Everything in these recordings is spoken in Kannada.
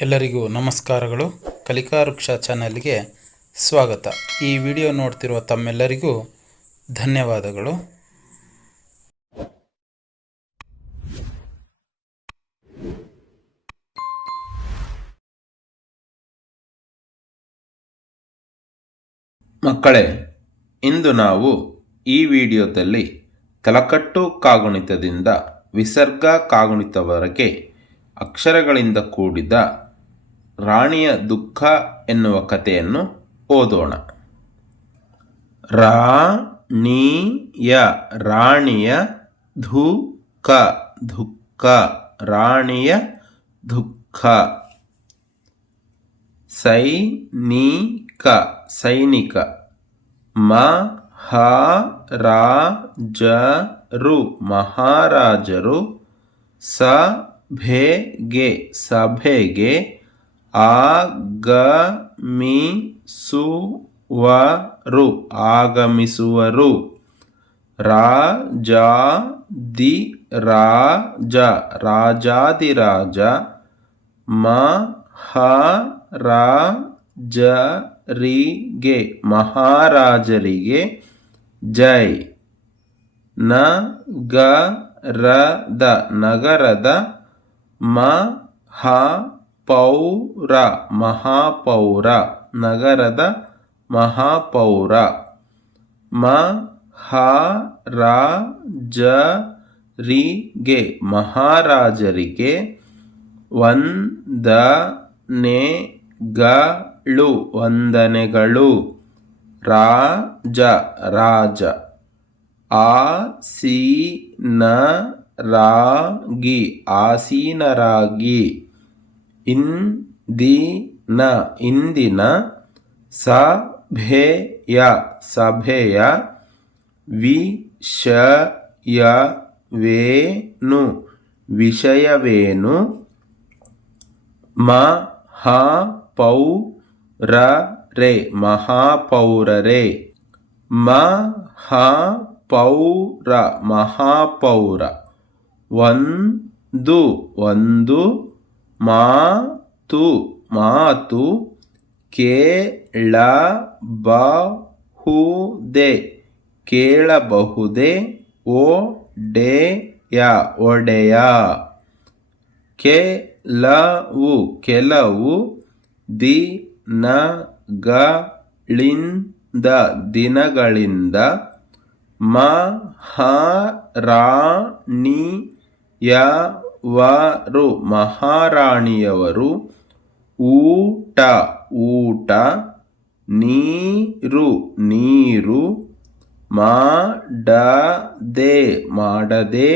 ಎಲ್ಲರಿಗೂ ನಮಸ್ಕಾರಗಳು. ಕಲಿಕಾ ವೃಕ್ಷ ಚಾನಲ್ಗೆ ಸ್ವಾಗತ. ಈ ವಿಡಿಯೋ ನೋಡ್ತಿರುವ ತಮ್ಮೆಲ್ಲರಿಗೂ ಧನ್ಯವಾದಗಳು. ಮಕ್ಕಳೇ, ಇಂದು ನಾವು ಈ ವಿಡಿಯೋದಲ್ಲಿ ತಲಕಟ್ಟು ಕಾಗುಣಿತದಿಂದ ವಿಸರ್ಗ ಕಾಗುಣಿತವರೆಗೆ ಅಕ್ಷರಗಳಿಂದ ಕೂಡಿದ ರಾಣಿಯ ದುಃಖ ಎನ್ನುವ ಕಥೆಯನ್ನು ಓದೋಣ. ರಾಣಿಯ ದುಃಖ ದುಃಖ ರಾಣಿಯ ದುಃಖ. ಸೈನಿಕ ಮಹಾರಾಜರು. ಸಭೆಗೆ ಆಗಮಿಸುವರು. ರಾಜಾದಿರಾಜ ಮಹಾರಾಜರಿಗೆ ಜೈ. ನಗರದ ಮಹಾಪೌರ ನಗರದ ಮಹಾಪೌರ. ಮಹಾರಾಜರಿಗೆ ವಂದನೆಗಳು. ರಾಜ ಆಸೀನರಾಗಿ. ಇಂದಿನ ಸಭೆಯ ವಿಷಯವೇನು? ಮಹಾಪೌರರೇ. ಮಹಾಪೌರ. ಒಂದು ಮಾತು ಕೇಳಬಹುದೇ ಒಡೆಯ. ಕೆಲವು ದಿನಗಳಿಂದ ಮಹಾರಾಣಿಯವರು ಊಟ ನೀರು ಮಾಡದೆ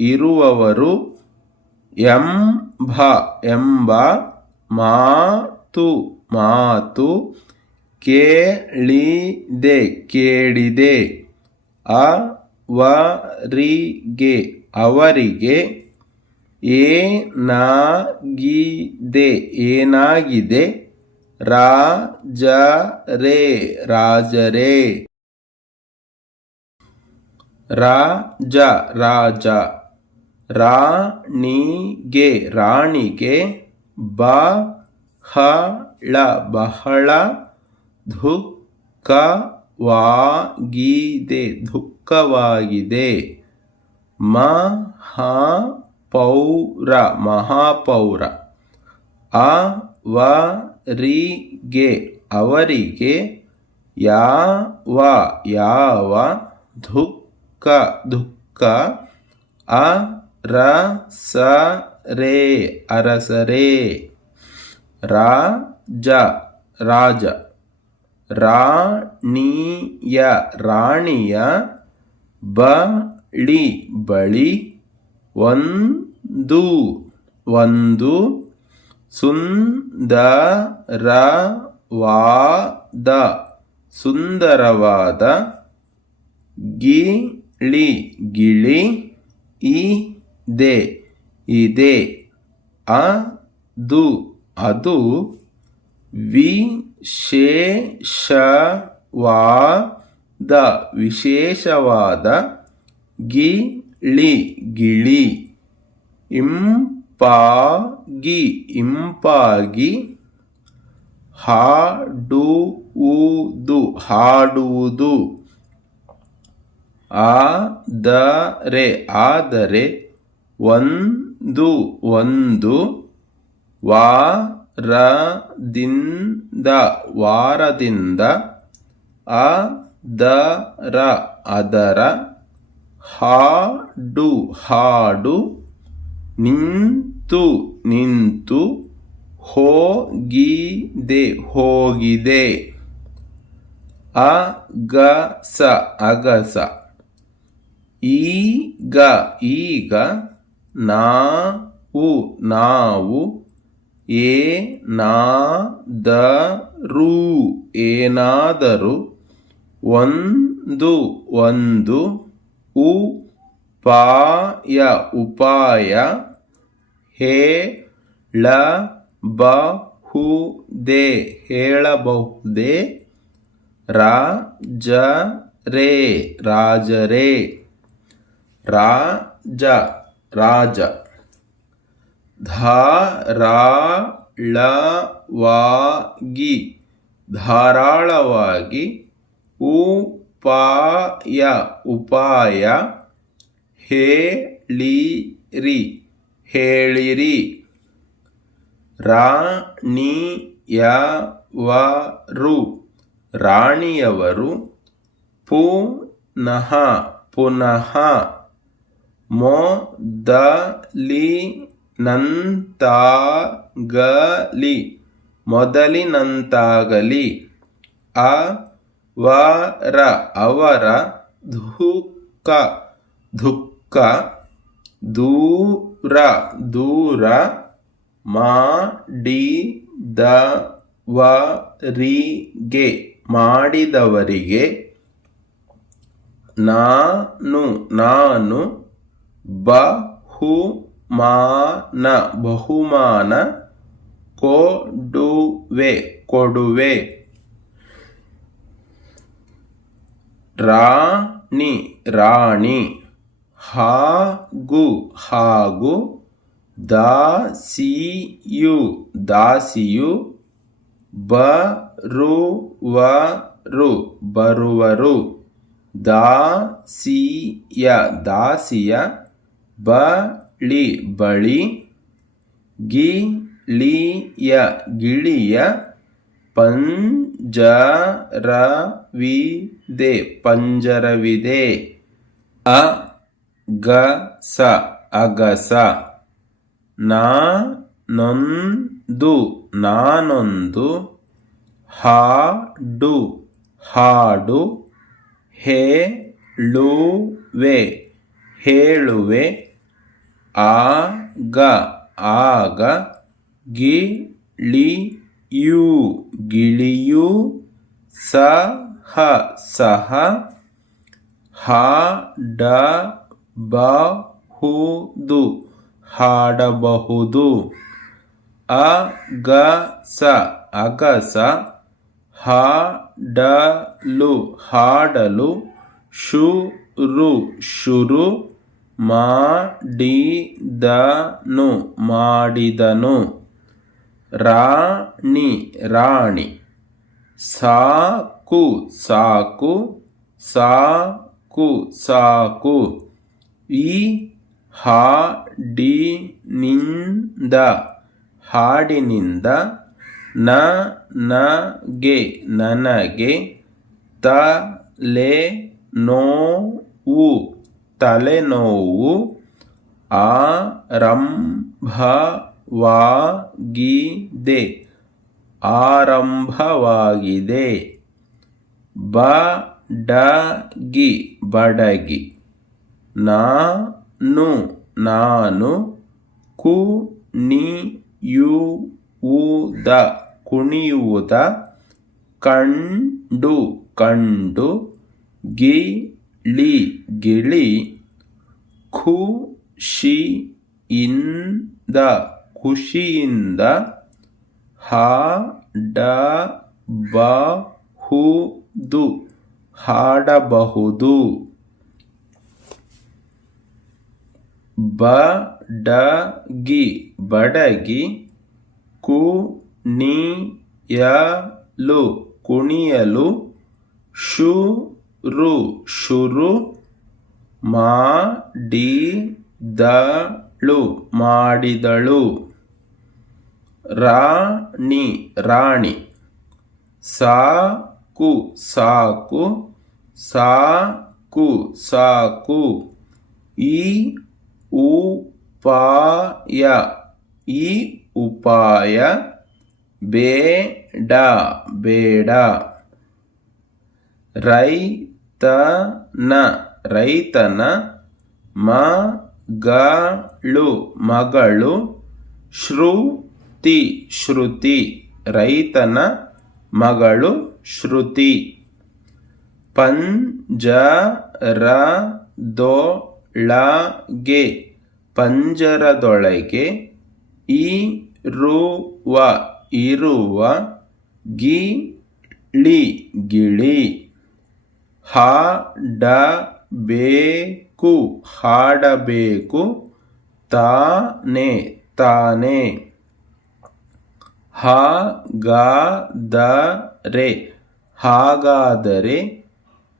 ಇರುವವರು ಎಂಬ ಮಾತು ಕೇಳಿದೆ. ಅವರಿಗೆ ಏನಾಗಿದೆ? ರಾಜರೇ. ರಾಜ ರಾಣಿಗೆ ಬಹಳ ದುಃಖವಾಗಿದೆ. ಮಹಾಪೌರ ಅವರಿಗೆ ಯಾವ ದುಃಖ? ಅರಸರೇ. ರಾಜ ರಾಣಿಯ ಬಳಿ ಒಂದು ಸುಂದರವಾದ ಗಿಳಿ ಇದೆ. ಅದು ವಿಶೇಷವಾದ ಗಿಳಿ ಇಂಪಾಗಿ ಇಂಪಾಗಿ, ಹಾಡುವುದು ಹಾಡುವುದು, ಆದರೆ ಒಂದು ಒಂದು, ವಾರದಿಂದ, ಅದರ, ಹಾಡು ನಿಂತು, ಹೋಗಿದೆ, ಅಗಸ, ಈಗ, ನಾವು, ಏನಾದರೂ, ಒಂದು, ಉಪಾಯ, ಹೇಳಬಹುದೇ, ರಾಜರೇ, ರಾಜ, ಧಾರಾಳವಾಗಿ, ಉಪಾಯ, ಹೇಳಿರಿ, ರಾಣಿಯವರು, ಪುನಃ, ಮೊದಲಿನಂತಾಗಲಿ, ಅವರ, ದುಃಖ, ದೂರ, ಮಾಡಿದವರಿಗೆ, ನಾನು, ಬಹುಮಾನ, ಕೊಡುವೆ, ರಾಣಿ, ಹಾಗೂ, ದಾಸಿಯು, ಬರುವರು, ದಾಸಿಯ, ಬಳಿ, ಗಿಳಿಯ, ಪಂಜರವಿದೆ, ಅಗಸ, ನಾನೊಂದು, ಹಾಡು, ಹೇಳುವೆ, ಆಗ, ಗಿಳಿಯು, ಸಹ, ಹಾಡಬಹುದು, ಅಗಸ, ಹಾಡಲು, ಶುರು, ಮಾಡಿದನು, ರಾಣಿ, ಸಾಕು, ಈ ಹಾಡಿನಿಂದ, ನನಗೆ, ತಲೆನೋವು, ಆರಂಭವಾಗಿದೆ, ಬಡಗಿ, ನಾನು, ಕುಣಿಯುವುದ, ಕಂಡು, ಗಿಳಿ, ಖುಷಿಯಿಂದ, ಹಾಡಬಹುದು. ಬಡಗಿ ಬಡಗಿ, ಕುಣಿಯಲು ಕುಣಿಯಲು, ಶುರು ಶುರು, ಮಾಡಿದಳು ಮಾಡಿದಳು, ರಾಣಿ ರಾಣಿ, ಸಾಕು ಸಾಕು ಸಾಕು ಸಾಕು, ಈ ಉಪಾಯ ಈ ಉಪಾಯ, ಬೇಡ ಬೇಡ, ರೈತನ ರೈತನ, ಮಗಳು ಮಗಳು, ಶ್ರುತಿ ಶ್ರುತಿ, ರೈತನ ಮಗಳು ಶ್ರುತಿ, ಪಂಜರದೊಳಗೆ ಪಂಜರದೊಳಗೆ, ಇರುವ ಇರುವ, ಗಿಳಿ ಗಿಳಿ, ಹಾಡಬೇಕು ಹಾಡಬೇಕು, ತಾನೆ ತಾನೆ, ಹಾಗಾದರೆ ಹಾಗಾದರೆ,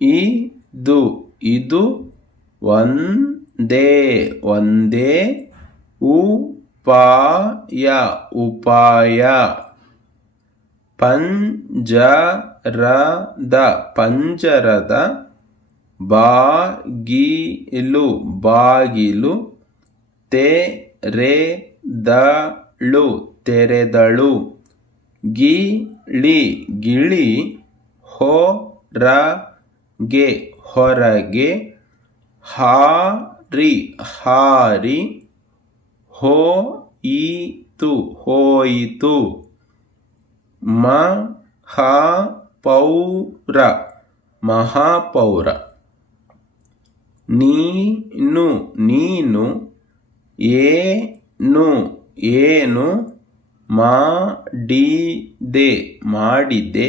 ಇದು ಇದು, ಒಂದೇ ಒಂದೇ, ಉಪಾಯ ಉಪಾಯ, ಪಂಜರದ ಪಂಜರದ, ಬಾಗಿಲು ಬಾಗಿಲು, ತೆರೆದಳು ತೆರೆದಳು, ಗಿಳಿ ಗಿಳಿ, ಹೊರಗೆ ಹೊರಗೆ, ಹಾರಿ ಹಾರಿ, ಹೋಯಿತು ಹೋಯಿತು, ಮಹಾಪೌರ ಮಹಾಪೌರ, ನೀನು ನೀನು, ಏನು ಏನು, ಮಾಡಿದೆ ಮಾಡಿದೆ,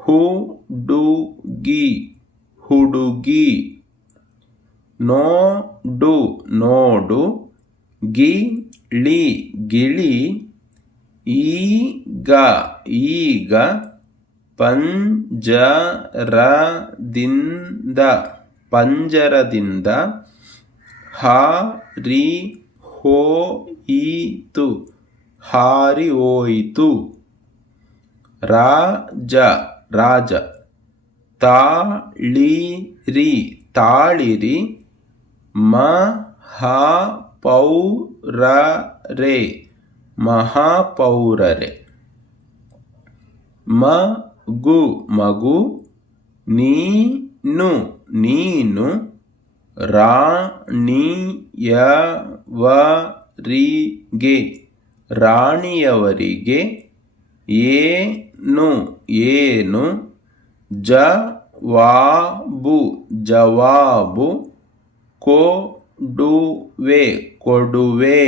ಹುಡುಗಿ ಹುಡುಗಿ, ನೋಡು ನೋಡು, ಗಿಳಿ ಗಿಳಿ, ಈಗ ಈಗ, ಪಂಜರದಿಂದ ಪಂಜರದಿಂದ, ಹಾರಿ ಹೋಯಿತು ಹಾರಿ ಹೋಯಿತು, ರಾಜ ರಾಜ, ತಾಳಿರಿ ತಾಳಿರಿ, ಮಹಾಪೌರರೆ ಮಹಾಪೌರರೆ, ಮಗು ಮಗು, ನೀನು ನೀನು, ರಾಣಿಯವರಿಗೆ ರಾಣಿಯವರಿಗೆ, ಏನು ಏನು, ಜವಾಬು ಜವಾಬು, ಕೊಡುವೆ ಕೊಡುವೆ,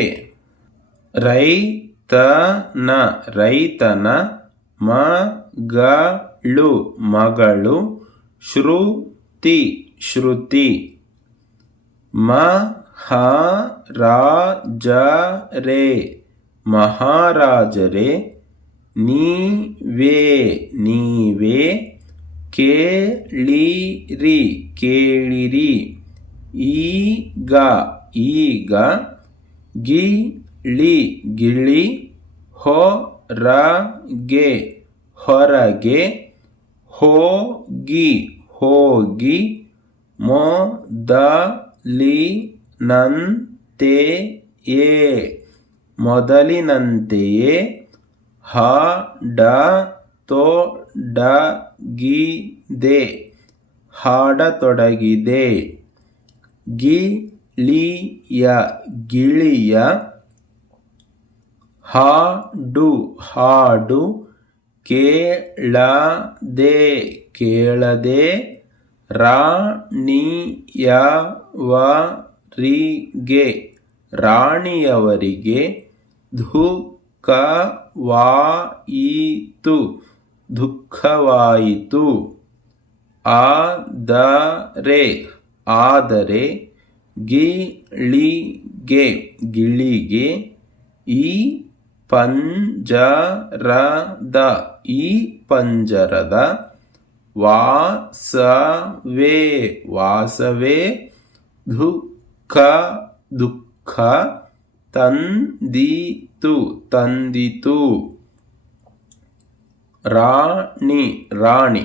ರೈತನ ರೈತನ, ಮಗಳು ಮಗಳು, ಶ್ರುತಿ ಶ್ರುತಿ, ಮಹಾರಾಜರೇ ಮಹಾರಾಜರೇ, ನೀವೇ ನೀವೇ, ಕೇಳಿರಿ ಕೇಳಿರಿ, ಈಗ ಈಗ, ಗಿಳಿ ಗಿಳಿ, ಹೊರಗೆ ಹೊರಗೆ, ಹೋಗಿ ಹೋಗಿ, ಮೊದಲಿನಂತೆಯೇ ಮೊದಲಿನಂತೆಯೇ, ಹಾಡತೊಡಗಿದೆ ಹಾಡತೊಡಗಿದೆ, ಗಿಳಿಯ ಗಿಳಿಯ, ಹಾಡು ಹಾಡು, ಕೇಳದೆ ಕೇಳದೆ, ರಾಣಿಯವರಿಗೆ ರಾಣಿಯವರಿಗೆ, ದುಃಖವಾಯಿತು ದುಃಖವಾಯಿತು, ಆದರೆ ಆದರೆ, ಗಿಳಿಗೆ ಗಿಳಿಗೆ ಈ ಪಂಜರದ ಈ ಪಂಜರದ ವಾಸವೇ ವಾಸವೇ ದುಃಖ ದುಃಖ ತಂದಿತು ತಂದಿತು. ರಾಣಿ ರಾಣಿ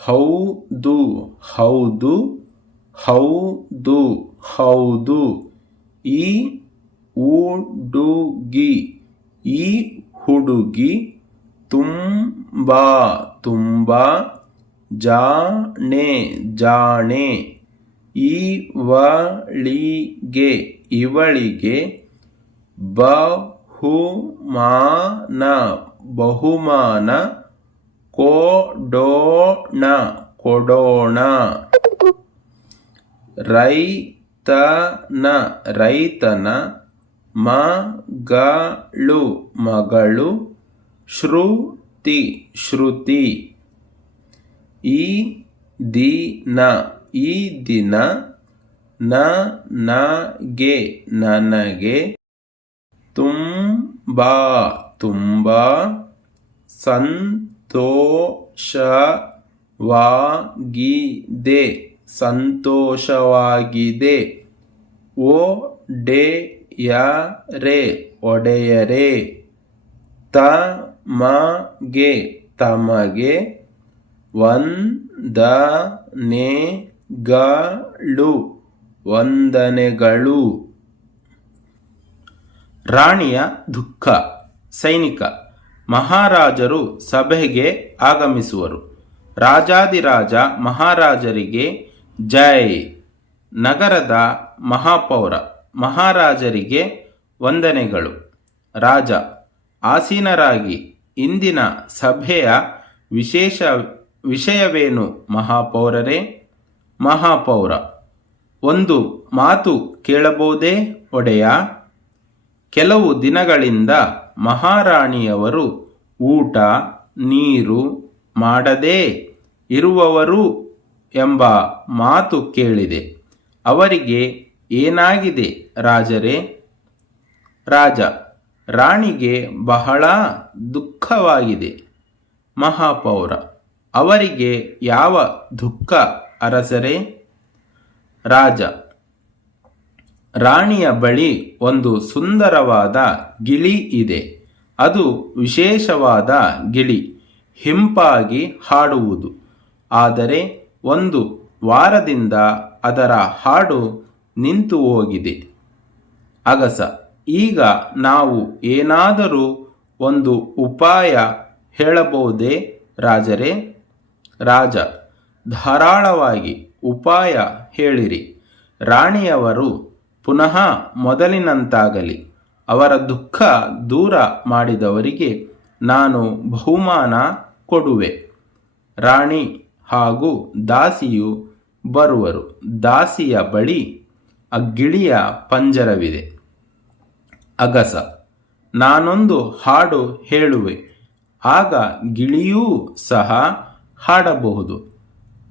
ಹೌದು ಹೌದು ಹೌದು ಹೌದು. ಈ ಹುಡುಗಿ ಈ ಹುಡುಗಿ ತುಂಬ ತುಂಬ ಜಾಣೆ ಜಾಣೆ. ಇವಳಿಗೆ ಇವಳಿಗೆ ಬಹುಮಾನ ಬಹುಮಾನ ಕೊಡೋಣ ಕೊಡೋಣ. ರೈತನ ರೈತನ ಮಗಳು ಮಗಳು ಶ್ರುತಿ ಶ್ರುತಿ. ಈ ದಿನ ಈ ದಿನ ನನಗೆ ನನಗೆ ತುಂಬ ತುಂಬ ಸಂತೋಷವಾಗಿದೆ ಸಂತೋಷವಾಗಿದೆ. ಒಡೆಯರೆ ಒಡೆಯರೆ ತಮಗೆ ತಮಗೆ ವಂದನೆಗಳು ವಂದನೆಗಳು. ರಾಣಿಯ ದುಃಖ. ಸೈನಿಕ ಮಹಾರಾಜರು ಸಭೆಗೆ ಆಗಮಿಸುವರು. ರಾಜಾದಿರಾಜ ಮಹಾರಾಜರಿಗೆ ಜೈ. ನಗರದ ಮಹಾಪೌರ ಮಹಾರಾಜರಿಗೆ ವಂದನೆಗಳು. ರಾಜ ಆಸೀನರಾಗಿ. ಇಂದಿನ ಸಭೆಯ ವಿಷಯವೇನು ಮಹಾಪೌರರೇ? ಮಹಾಪೌರ ಒಂದು ಮಾತು ಕೇಳಬಹುದೇ ಒಡೆಯ? ಕೆಲವು ದಿನಗಳಿಂದ ಮಹಾರಾಣಿಯವರು ಊಟ ನೀರು ಮಾಡದೇ ಇರುವವರು ಎಂಬ ಮಾತು ಕೇಳಿದೆ. ಅವರಿಗೆ ಏನಾಗಿದೆ ರಾಜರೇ? ರಾಜ ರಾಣಿಗೆ ಬಹಳ ದುಃಖವಾಗಿದೆ. ಮಹಾಪೌರ ಅವರಿಗೆ ಯಾವ ದುಃಖ ಅರಸರೇ? ರಾಜ ರಾಣಿಯ ಬಳಿ ಒಂದು ಸುಂದರವಾದ ಗಿಳಿ ಇದೆ. ಅದು ವಿಶೇಷವಾದ ಗಿಳಿ, ಹಿಂಪಾಗಿ ಹಾಡುವುದು. ಆದರೆ ಒಂದು ವಾರದಿಂದ ಅದರ ಹಾಡು ನಿಂತು ಹೋಗಿದೆ. ಅಗಸ ಈಗ ನಾವು ಏನಾದರೂ ಒಂದು ಉಪಾಯ ಹೇಳಬಹುದೇ ರಾಜರೇ? ರಾಜ ಧಾರಾಳವಾಗಿ ಉಪಾಯ ಹೇಳಿರಿ. ರಾಣಿಯವರು ಪುನಃ ಮೊದಲಿನಂತಾಗಲಿ. ಅವರ ದುಃಖ ದೂರ ಮಾಡಿದವರಿಗೆ ನಾನು ಬಹುಮಾನ ಕೊಡುವೆ. ರಾಣಿ ಹಾಗೂ ದಾಸಿಯು ಬರುವರು. ದಾಸಿಯ ಬಳಿ ಗಿಳಿಯ ಪಂಜರವಿದೆ. ಅಗಸ ನಾನೊಂದು ಹಾಡು ಹೇಳುವೆ, ಆಗ ಗಿಳಿಯೂ ಸಹ ಹಾಡಬಹುದು.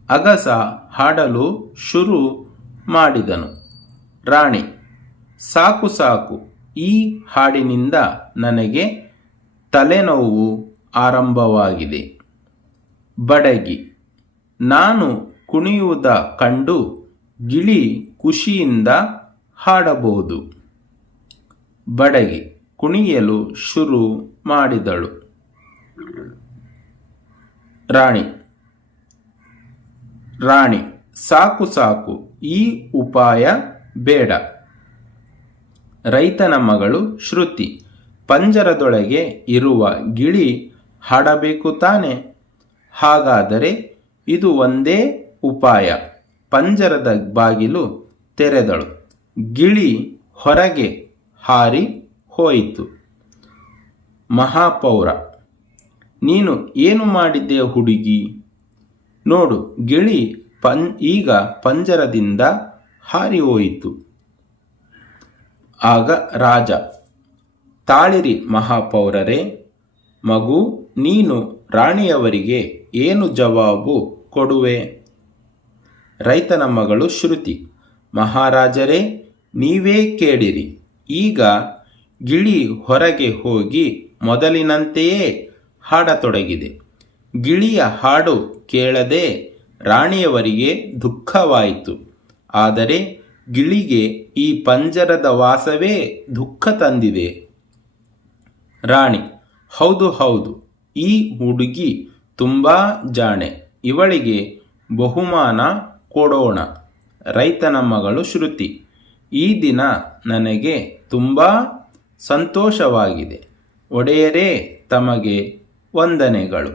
ಅಗಸ ಹಾಡಲು ಶುರು ಮಾಡಿದನು. ರಾಣಿ ಸಾಕು ಸಾಕು, ಈ ಹಾಡಿನಿಂದ ನನಗೆ ತಲೆನೋವು ಆರಂಭವಾಗಿದೆ. ಬಡಗಿ ನಾನು ಕುಣಿಯುವುದ ಕಂಡು ಗಿಳಿ ಖುಷಿಯಿಂದ ಹಾಡಬಹುದು. ಬಡಗಿ ಕುಣಿಯಲು ಶುರು ಮಾಡಿದಳು. ರಾಣಿ ಸಾಕು ಸಾಕು, ಈ ಉಪಾಯ ಬೇಡ. ರೈತನ ಮಗಳು ಶ್ರುತಿ ಪಂಜರದೊಳಗೆ ಇರುವ ಗಿಳಿ ಹಾಡಬೇಕು ತಾನೆ? ಹಾಗಾದರೆ ಇದು ಒಂದೇ ಉಪಾಯ. ಪಂಜರದ ಬಾಗಿಲು ತೆರೆದಳು. ಗಿಳಿ ಹೊರಗೆ ಹಾರಿ ಹೋಯಿತು. ಮಹಾಪೌರ ನೀನು ಏನು ಮಾಡಿದ್ದೆ ಹುಡುಗಿ? ನೋಡು, ಗಿಳಿ ಈಗ ಪಂಜರದಿಂದ ಹಾರಿ ಹೋಯಿತು. ಆಗ ರಾಜ ತಾಳಿರಿ ಮಹಾಪೌರರೇ. ಮಗು, ನೀನು ರಾಣಿಯವರಿಗೆ ಏನು ಜವಾಬು ಕೊಡುವೆ? ರೈತನ ಮಗಳು ಶ್ರುತಿ ಮಹಾರಾಜರೇ, ನೀವೇ ಕೇಳಿರಿ. ಈಗ ಗಿಳಿ ಹೊರಗೆ ಹೋಗಿ ಮೊದಲಿನಂತೆಯೇ ಹಾಡತೊಡಗಿದೆ. ಗಿಳಿಯ ಹಾಡು ಕೇಳದೆ ರಾಣಿಯವರಿಗೆ ದುಃಖವಾಯಿತು. ಆದರೆ ಗಿಳಿಗೆ ಈ ಪಂಜರದ ವಾಸವೇ ದುಃಖ ತಂದಿದೆ. ರಾಣಿ: ಹೌದು ಹೌದು, ಈ ಹುಡುಗಿ ತುಂಬ ಜಾಣೆ, ಇವಳಿಗೆ ಬಹುಮಾನ ಕೊಡೋಣ. ರೈತನ ಮಗಳು ಶ್ರುತಿ: ಈ ದಿನ ನನಗೆ ತುಂಬ ಸಂತೋಷವಾಗಿದೆ. ಒಡೆಯರೇ, ತಮಗೆ ವಂದನೆಗಳು.